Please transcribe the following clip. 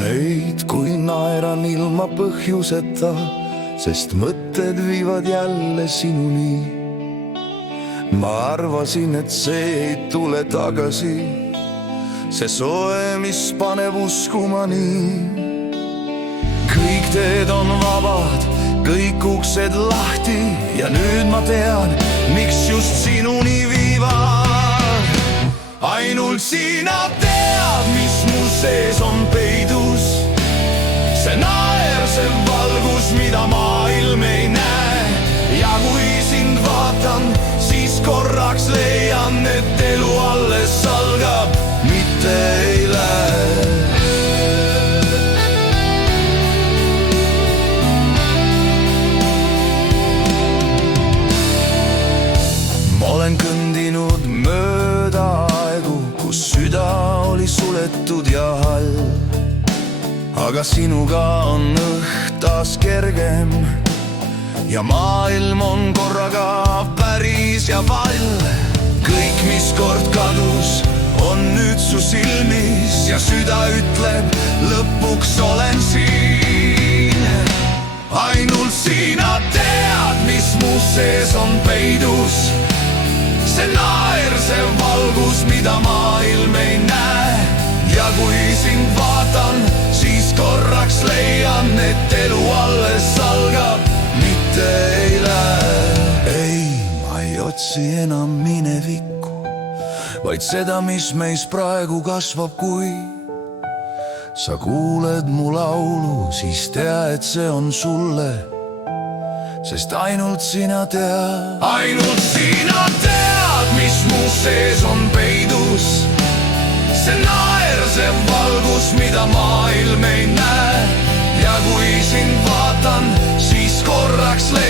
neid, kui naeran ilma põhjuseta, sest mõtted viivad jälle sinuni. Ma arvasin, et see ei tule tagasi, see soe, mis paneb uskuma nii. Kõik teed on vabad, kõik uksed lahti ja nüüd ma tean, miks just sinuni viivad. Ainult sina tead, mis mu sees on peidus. See naer, see valgus, mida maailm ei näe. Ja kui sind vaatan, siis korraks leian, et elu alles algab, mitte ei lähe. Ma olen kõndinud mööda aegu, kus süda oli suletud ja hall. Aga sinuga on õhk taas kergem ja maailm on korraga päris ja pall. Kõik, mis kord kadus, on nüüd su silmis ja süda ütleb, lõpuks olen siin. Ainult sina tead, mis mu sees on peidus. See naer, see valgus, mida maailm ei näe. Ja kui sind vaatan, siis korraks leian, et elu alles algab, mitte ei lähe. Ei, ma ei otsi enam minevikku, vaid seda, mis meis praegu kasvab, kui sa kuuled mu laulu, siis tea, et see on sulle, sest ainult sina tead. Ainult sina tead, mis mu sees on peidus. See naer, see valgus, mida maailm ei näe. Ja kui sind vaatan, siis korraks leian,